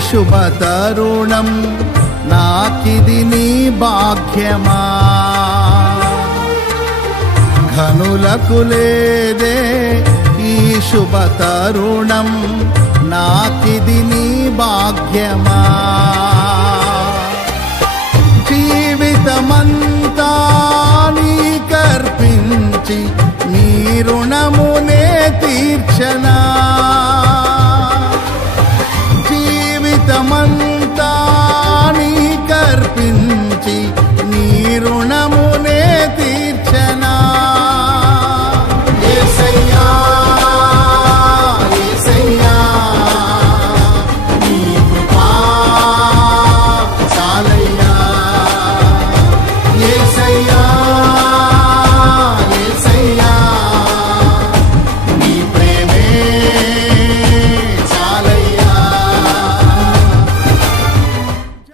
శుభతరుణం నాకిది నీ భాగ్యమా. ఘనులకు లేదే ఈ శుభతరుణం నాకిది నీ భాగ్యమా. జీవితమంతా జీవితమంతా నీ కర్పించి నీ